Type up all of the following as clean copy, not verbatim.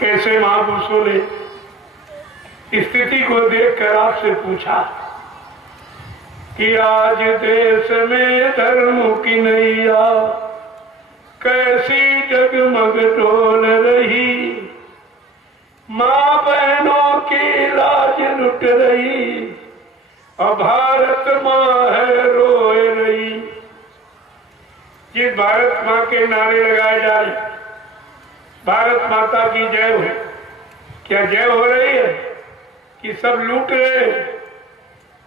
कैसे महापुरुषों ने स्थिति को देखकर आपसे पूछा कि आज देश में धर्म की नैया कैसी जगमग डोल रही, माँ बहनों की लाज लुट रही, और भारत माँ है रोए रही। जिस भारत माँ के नारे लगाए जा रहे, भारत माता की जय हो, क्या जय हो रही है कि सब लूट रहे?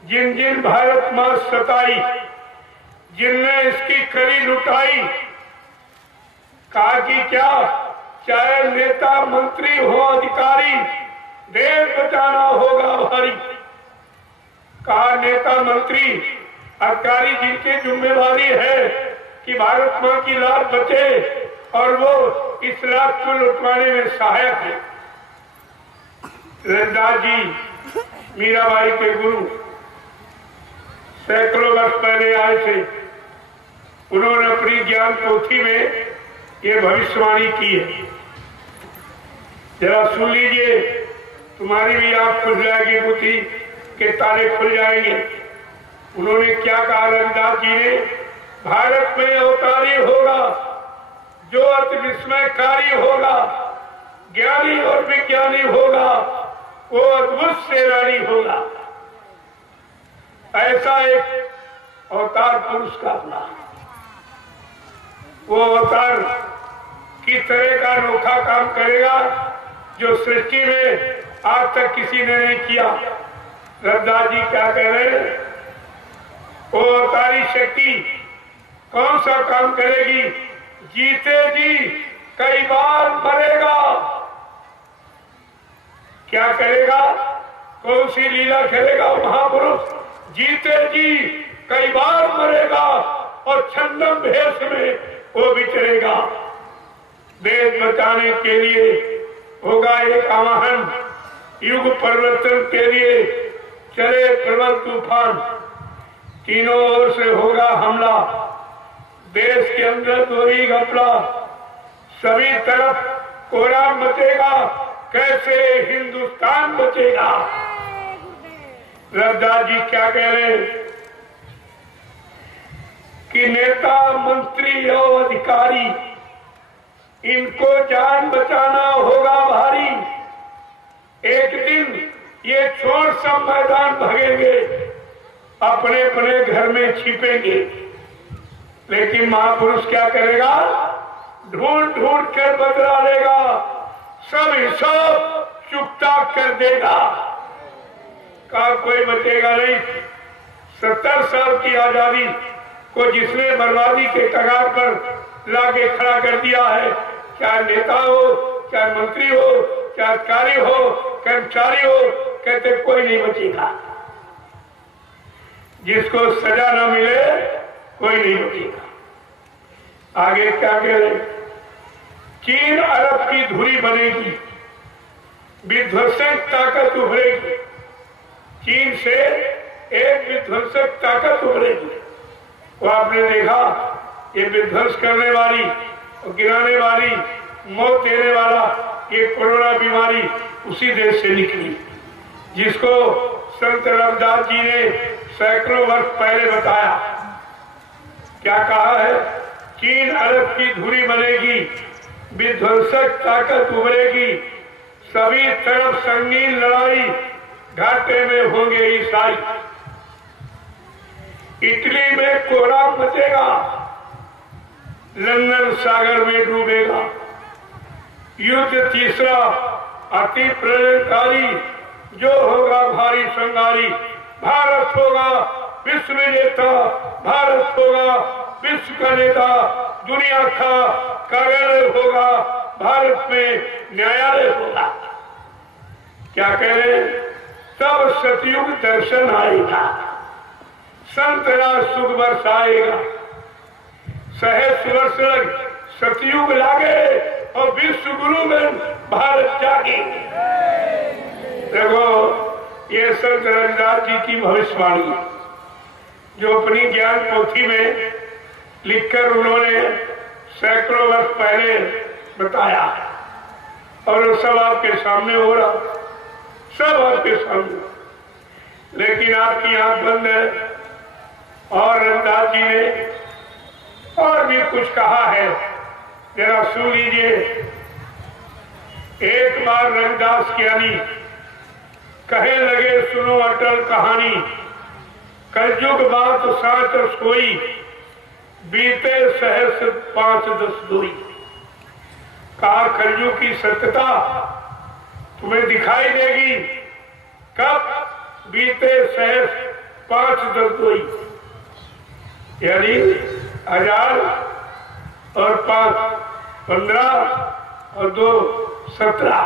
जिन जिन भारत माँ सताई, जिनने इसकी कड़ी लुटाई, कहा कि क्या चाहे नेता मंत्री हो अधिकारी, देश बचाना होगा भारी। कहा नेता मंत्री अधिकारी जिनकी जिम्मेवारी है कि भारत माँ की लाज बचे और वो इस लाज को लुटवाने में सहायक है। रविदास जी मीराबाई के गुरु सैकड़ों वर्ष पहले आए थे। उन्होंने अपनी ज्ञान पोथी में ये भविष्यवाणी की है, जरा सुन लीजिए, तुम्हारी भी आंख खुल जाएगी, बुद्धि के ताले खुल जाएंगे। उन्होंने क्या कहा रविदास जी ने? भारत में अवतारी होगा जो अति विस्मयकारी होगा, ज्ञानी और विज्ञानी होगा, वो अद्भुत सेनानी होगा। ऐसा एक अवतार पुरुष का अपना, वो अवतार किस तरह का अनोखा काम करेगा जो सृष्टि में आज तक किसी ने नहीं किया। रविदास जी क्या कह रहे हैं? वो अवतारी शक्ति कौन सा काम करेगी? जीते जी कई बार मरेगा। क्या करेगा? कौन सी लीला करेगा महापुरुष? जीते जी कई बार मरेगा और छंदम भेष में वो विचरेगा। देश बचाने के लिए होगा एक आवाहन, युग परिवर्तन के लिए चले प्रबल तूफान, तीनों ओर से होगा हमला, देश के अंदर दोहरी घपला, सभी तरफ कोहरा मचेगा, कैसे हिंदुस्तान बचेगा। रविदास जी क्या कह रहे हैं कि नेता मंत्री और अधिकारी, इनको जान बचाना होगा भारी। एक दिन ये छोड़ सब मैदान भगेंगे, अपने अपने घर में छिपेंगे, लेकिन महापुरुष क्या करेगा? ढूंढ ढूंढ कर बदला लेगा, सब हिसाब चुकता कर देगा। का कोई बचेगा नहीं। 70 साल की आजादी को जिसने बर्बादी के कगार पर लाके खड़ा कर दिया है, चाहे नेता हो, चाहे मंत्री हो, चाहे अधिकारी हो, कर्मचारी हो, कहते कोई नहीं बचेगा। जिसको सजा न मिले कोई नहीं बचेगा। आगे क्या कह रहे? चीन अरब की धुरी बनेगी, विध्वंसक ताकत उभरेगी। चीन से एक विध्वंसक ताकत उभरेगी। वो आपने देखा, ये विध्वंस करने वाली और गिराने वाली, मौत देने वाला ये कोरोना बीमारी उसी देश से निकली, जिसको संत रविदास जी ने सैकड़ों वर्ष पहले बताया। क्या कहा है? चीन अरब की धुरी बनेगी, विध्वंसक ताकत उभरेगी, सभी तरफ संगीन लड़ाई, घाटे में होंगे ईसाई। इटली में कोहरा मचेगा, लंदन सागर में डूबेगा। युद्ध तीसरा अति प्रलयकारी, जो होगा भारी संगारी। भारत होगा विश्व विजेता, भारत होगा विश्व का नेता, दुनिया का कार्यालय होगा, भारत में न्यायालय होगा। क्या कह रहे? तब सतयुग दर्शन आएगा, संत राज सुख बरसाएगा। सहस्र वर्ष लग सतयुग लागे और विश्व गुरु में भारत जागे। देखो, ये संत रविदास जी की भविष्यवाणी जो अपनी ज्ञान पोथी में लिखकर उन्होंने सैकड़ों वर्ष पहले बताया। और वो सब आपके सामने हो रहा, सब आपके सामने, लेकिन आपकी आंख बंद है। और रविदास जी ने और भी कुछ कहा है, जरा सुन लीजिए। एक बार रविदास ज्ञानी कहे लगे, सुनो अटल कहानी, कलयुग बात साच सोई, बीते सहस 5-10 दोई। कहा कलयुग की सत्यता तुम्हें दिखाई देगी कब? बीते सहस 5-10 दोई, यानी 1000 और 5 15 और 2 17।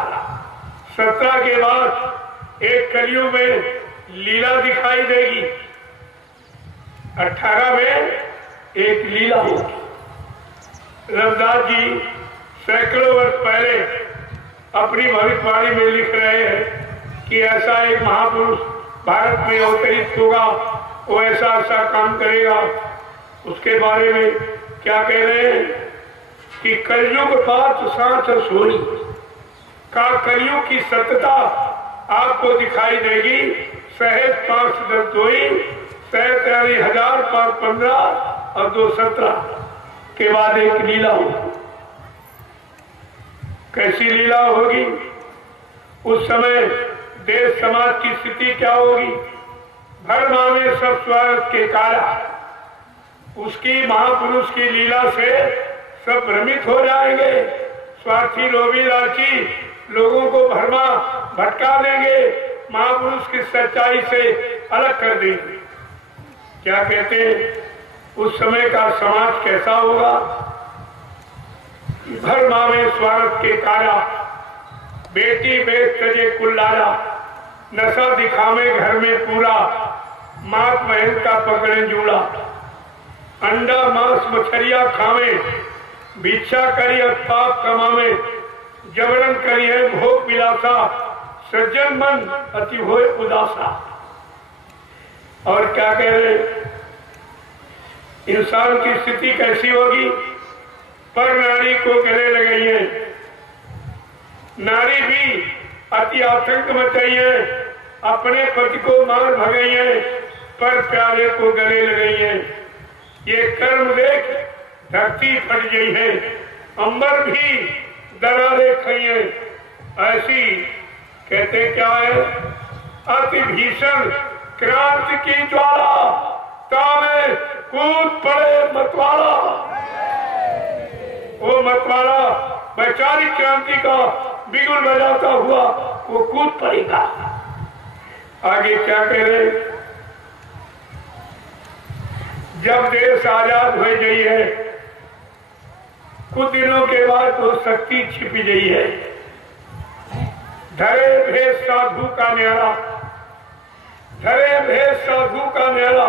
17 के बाद एक कलयुग में लीला दिखाई देगी, 18 में एक लीला होगी। रविदास जी सैकड़ों वर्ष पहले अपनी भविष्यवाणी में लिख रहे हैं कि ऐसा एक महापुरुष भारत में अवतरित होगा, वो ऐसा ऐसा काम करेगा। उसके बारे में क्या कह रहे हैं कि कलयुग बात साच सोई, का कलयुग की सत्यता आपको दिखाई देगी सहज 5-10 दोई, सहज 1000 5 15 और 2 17 के बाद एक लीला होगी। कैसी लीला होगी? उस समय देश समाज की स्थिति क्या होगी? भरमा में सब स्वार्थ के कारा, उसकी महापुरुष की लीला से सब भ्रमित हो जाएंगे। स्वार्थी लोभी लालची लोगों को भरमा भटका देंगे, महापुरुष की सच्चाई से अलग कर देंगे। क्या कहते हैं उस समय का समाज कैसा होगा? भरमा में स्वार्थ के कारा, बेटी बेच तजे कुल्लारा, नशा दिखावे घर में पूरा, मात बहन का पकड़े जूड़ा, अंडा मांस मछलिया खावे, भिक्षा करिए पाप कमावे, जबरन करिए भोग विलासा, सज्जन मन अति होए उदासा। और क्या कह रहे? इंसान की स्थिति कैसी होगी? पर नारी को गले लगाइए, नारी भी अति आतंक मचाइए, अपने पति को मार भगाइए, पर प्यारे को गले लगाइए। ये कर्म देख धरती फट गई है, अंबर भी दरारे खाइए। ऐसी कहते क्या है? अति भीषण क्रांति की ज्वाला, तामे कूद पड़े मतवाला। वो मतवाला वैचारिक क्रांति का बिगुल बजाता हुआ वो कूद पड़ेगा। आगे क्या कह रहे? जब देश आजाद हो गई है, कुछ दिनों के बाद वो शक्ति छिप गई है। धरे भेद साधु का न्यारा, धरे भेद साधु का न्यारा,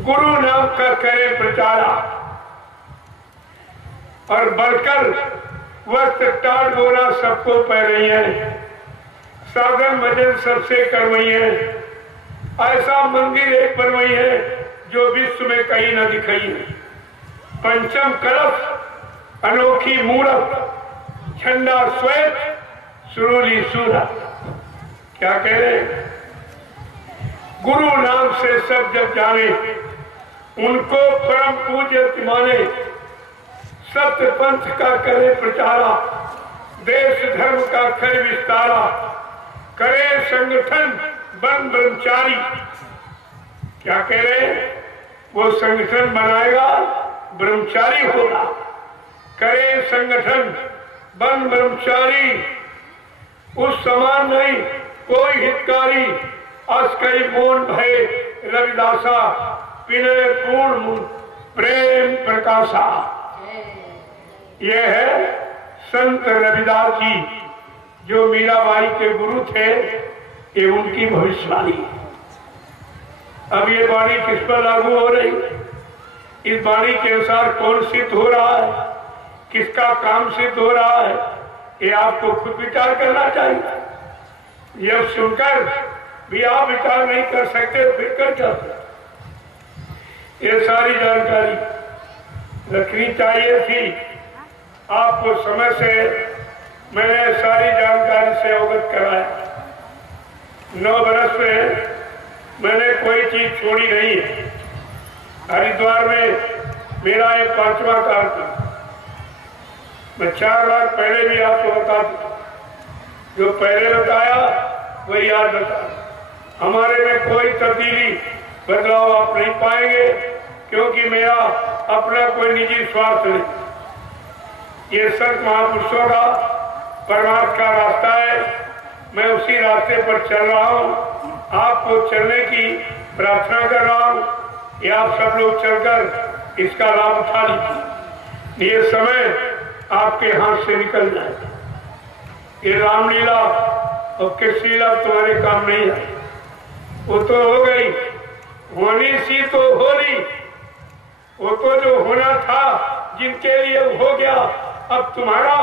गुरु नाम का करे प्रचारा, और बढ़कर वस्त्र टाट गोरा सबको पह रही है, साधन भजन सबसे कर रही है। ऐसा मंदिर एक बनवाई है जो विश्व में कहीं न दिखाई है। पंचम कलश अनोखी मूरत, झंडा श्वेत सुरुली सूरत। क्या कह रहे? गुरु नाम से सब जब जाने, उनको परम पूज्य माने, सत्य पंथ का करे प्रचारा, देश धर्म का करे विस्तारा, करे संगठन बन ब्रह्मचारी। क्या कह रहे? वो संगठन बनाएगा, ब्रह्मचारी होगा। करे संगठन बन ब्रह्मचारी, उस समान नहीं कोई हितकारी, अस्कई मोन भय रविदासा, विनय पूर्ण प्रेम प्रकाशा। यह है संत रविदास जी जो मीराबाई के गुरु थे, ये उनकी भविष्यवाणी। अब ये वाणी किस पर लागू हो रही? इस वाणी के अनुसार कौन सिद्ध हो रहा है, किसका काम सिद्ध हो रहा है, ये आपको खुद विचार करना चाहिए। यह सुनकर भी आप विचार नहीं कर सकते, फिर कर सकते। ये सारी जानकारी रखनी चाहिए थी, आपको समय से मैंने सारी जानकारी से अवगत कराया। 9 बरस में मैंने कोई चीज छोड़ी नहीं है। हरिद्वार में मेरा एक 5वां कार्यक्रम, मैं 4 बार पहले भी आपको बता दूं, जो पहले बताया वही याद बता। हमारे में कोई तब्दीली बदलाव आप नहीं पाएंगे, क्योंकि मेरा अपना कोई निजी स्वार्थ नहीं। ये संत महापुरुषों का परमार्थ का रास्ता है, मैं उसी रास्ते पर चल रहा हूँ। आपको चलने की प्रार्थना कर रहा हूँ कि आप सब लोग चलकर इसका लाभ उठा लीजिए। ये समय आपके हाथ से निकल जाए। ये रामलीला और कृष्ण लीला तुम्हारे काम नहीं है। वो तो हो गई, होनी सी तो हो रही, वो तो जो होना था जिनके लिए हो गया। अब तुम्हारा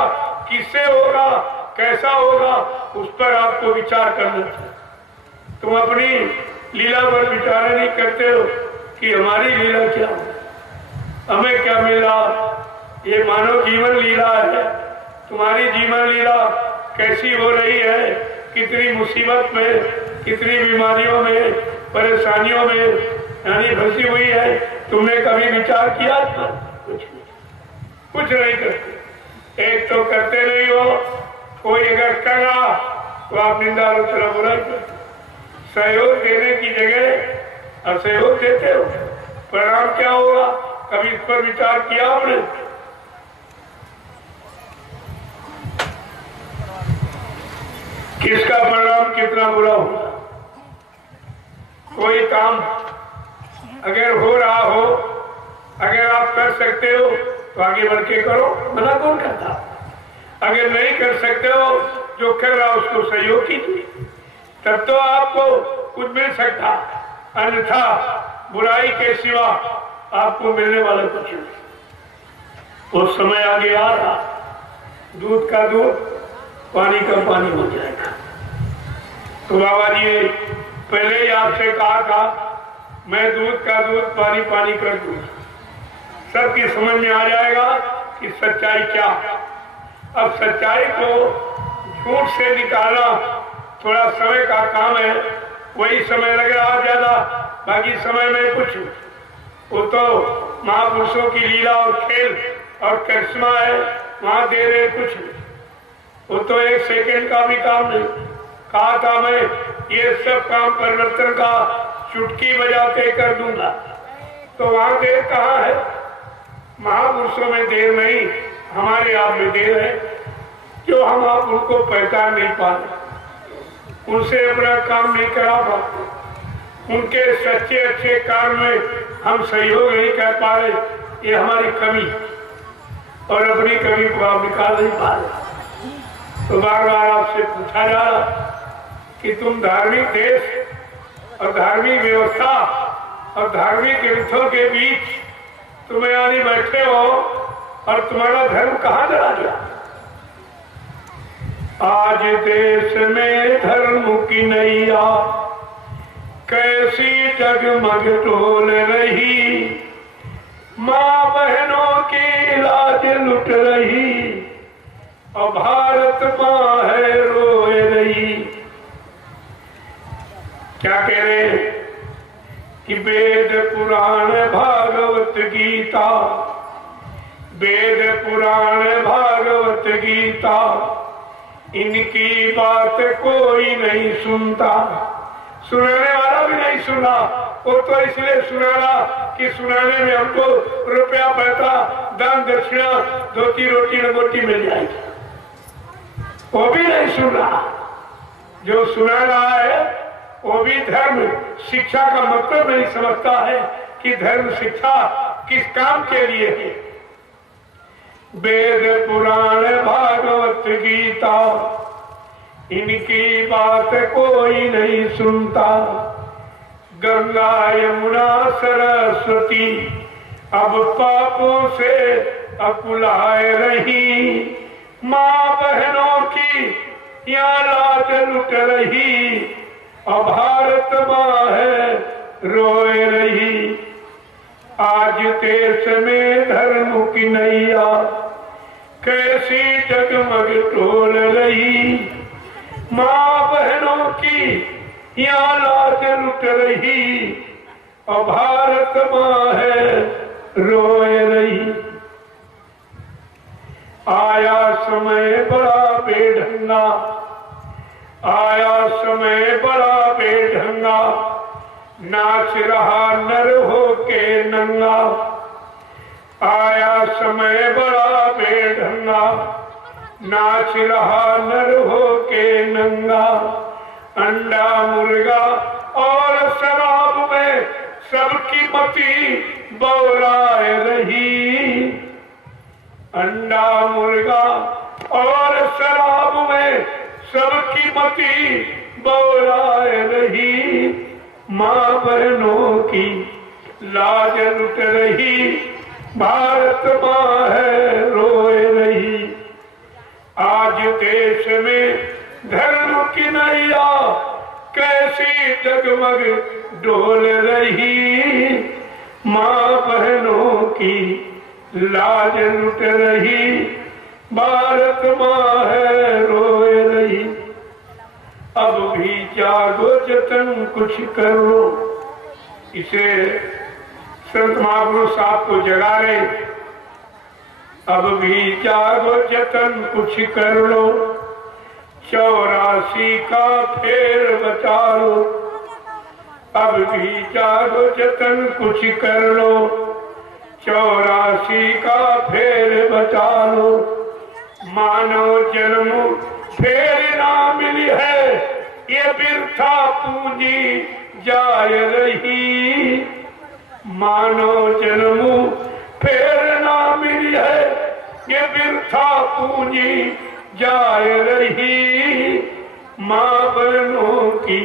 किससे होगा, कैसा होगा, उस पर आपको विचार करना चाहिए। तुम अपनी लीला पर विचार नहीं करते हो कि हमारी लीला क्या हो, हमें क्या मिला। ये मानव जीवन लीला है, तुम्हारी जीवन लीला कैसी हो रही है, कितनी मुसीबत में, कितनी बीमारियों में, परेशानियों में यानी फंसी हुई है। तुमने कभी विचार किया था? कुछ नहीं करते। एक तो करते नहीं हो, कोई अगर कर रहा तो आप निंदा आलोचना बुराई करते। सहयोग देने की जगह असहयोग देते हो, परिणाम क्या होगा कभी इस पर विचार किया आपने? किसका परिणाम कितना बुरा होगा? कोई काम अगर हो रहा हो, अगर आप कर सकते हो तो आगे बढ़ के करो, मना कौन करता? अगर नहीं कर सकते हो, जो कर रहा उसको सहयोग कीजिए, तब तो आपको कुछ मिल सकता। अन्यथा बुराई के सिवा आपको मिलने वाला कुछ नहीं। वो समय आगे आ रहा, दूध का दूध, पानी का पानी हो जाएगा। तो बाबा जी ने पहले ही आपसे कहा था, मैं दूध का दूध, पानी पानी कर दूंगा। सबकी समझ में आ जाएगा कि सच्चाई क्या है। अब सच्चाई को झूठ से निकालना थोड़ा समय का काम है, वही समय लग रहा ज्यादा, बाकी समय में कुछ। वो तो महापुरुषों की लीला और खेल और करिश्मा है, वहां दे रहे कुछ नहीं। वो तो 1 सेकंड का भी काम नहीं। कहा था मैं ये सब काम परिवर्तन का चुटकी बजाते कर दूंगा, तो वहां देर कहाँ है? महापुरुषों में देर नहीं, हमारे आप में देर है, जो हम आप उनको पहचान नहीं पा रहे, उनसे अपना काम नहीं करा पाते, उनके सच्चे अच्छे काम में हम सहयोग नहीं कर पा रहे। ये हमारी कमी, और अपनी कमी को आप निकाल नहीं पा रहे। तो बार बार आपसे पूछा जा रहा कि तुम धार्मिक देश और धार्मिक व्यवस्था और धार्मिक ग्रंथों के बीच तुम यानी बैठे हो, और तुम्हारा धर्म कहाँ चला गया? आज देश में धर्म की नैया कैसी जगमग डोल रही, माँ बहनों की लाज लुट रही, और भारत माँ है रोए रही। क्या कह रहे हैं कि वेद पुराण भागवत गीता, वेद पुराण भागवत गीता, इनकी बात कोई नहीं सुनता। सुनाने वाला भी नहीं सुना, वो तो इसलिए सुनाना कि सुनाने में हमको रुपया पैसा दान दक्षिणा धोती रोटी नगोटी मिल जाएगी, वो भी नहीं सुन रहा। जो सुना रहा है वो भी धर्म शिक्षा का मतलब नहीं समझता है कि धर्म शिक्षा किस काम के लिए है। वेद पुराण भागवत गीता, इनकी बात कोई नहीं सुनता। गंगा यमुना सरस्वती अब पापों से अकुलाए रही, माँ बहनों की यहाँ लाज लुट रही, और भारत माँ है रोए रही। आज देश में धर्म की नैया कैसी जगमग डोल रही, माँ बहनों की यहाँ लाज लुट रही, और भारत माँ है रोए रही। आया समय बड़ा बेढंगा, आया समय बड़ा बेढंगा, नाच रहा नर होके नंगा। आया समय बड़ा बेढंगा, नाच रहा नर होके नंगा। अंडा मुर्गा और शराब में सबकी मती बौराए रही। अंडा मुर्गा और शराब में सबकी मती बौराए रही। माँ बहनों की लाज लुट रही, भारत माँ है रोए रही। आज देश में धर्म की नैया कैसी जगमग डोल रही, माँ बहनों की लाज लुट रही, भारत माँ है रोए रही। अब भी जागो जतन कुछ करो, इसे संत महापुरुष साहब को जगा रहे। अब भी जागो जतन कुछ कर लो, 84 का फेर बचा लो। अब भी जागो जतन कुछ कर लो, 84 का फेर बचा लो। मानव जन्म फेर ना मिली है, ये बिरथा पूंजी जाय रही। मानव जन्म फेर ना मिली है, ये बिरथा पूंजी जाय रही। माँ बहनों की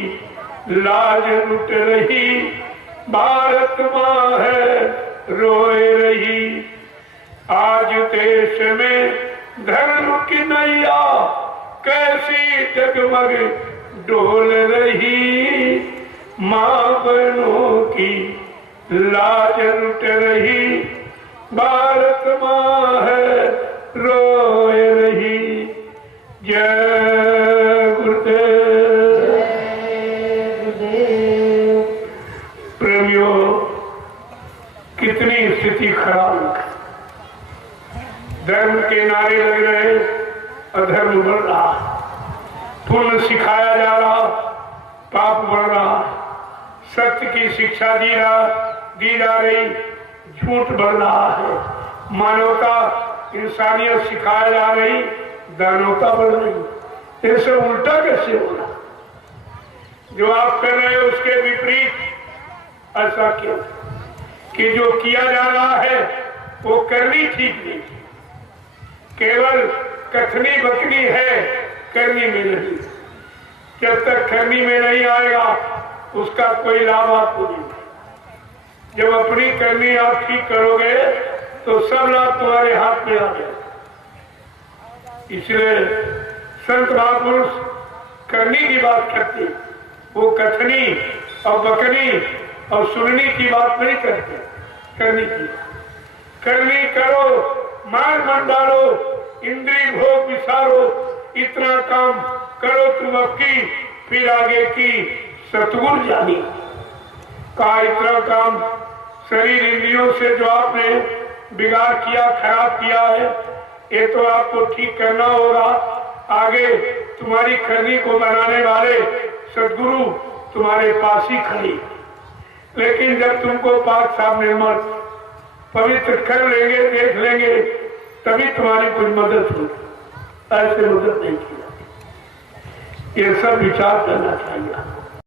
लाज लुट रही, भारत माँ है रोए रही। आज देश में धर्म की नैया कैसी जगमग डोल रही, माँ बहनों की लाज लुट रही, भारत माँ है रोए रही। जय गुरुदेव। प्रेमियों, कितनी स्थिति खराब, धर्म के नारे लग रहे, अधर्म बढ़ रहा, पुण्य सिखाया जा रहा, पाप बढ़ रहा, सत्य की शिक्षा दी जा रही, झूठ बढ़ रहा है, मानवता इंसानियत सिखाया जा रही, दानवता बढ़ रही। ऐसे उल्टा कैसे हो रहा? जो आप कर रहे हो उसके विपरीत ऐसा क्यों कि जो किया जा रहा है वो करनी ठीक नहीं, केवल कथनी बकनी है, करनी में नहीं। जब तक करनी में नहीं आएगा उसका कोई लाभ आपको नहीं। जब अपनी करनी आप ठीक करोगे तो सब लाभ तुम्हारे हाथ में आ जाए। इसलिए संत महापुरुष करनी की बात करते, वो कथनी और बकनी और सुननी की बात नहीं करते, करनी की। करनी करो, मान मन डालो, इंद्रिय भोग विसारो, इतना काम करो तुम अब की, फिर आगे की सतगुरु जानी। का इतना काम शरीर इंद्रियों से जो आपने बिगाड़ किया, खराब किया है, ये तो आपको ठीक करना होगा। आगे तुम्हारी करनी को बनाने वाले सदगुरु तुम्हारे पास ही खड़ी। लेकिन जब तुमको पाक साहब निर्मल पवित्र कर लेंगे, देख लेंगे, तभी तुम्हारी कुछ मदद होगी। ऐसे मदद नहीं की जाती। ये सब विचार करना चाहिए।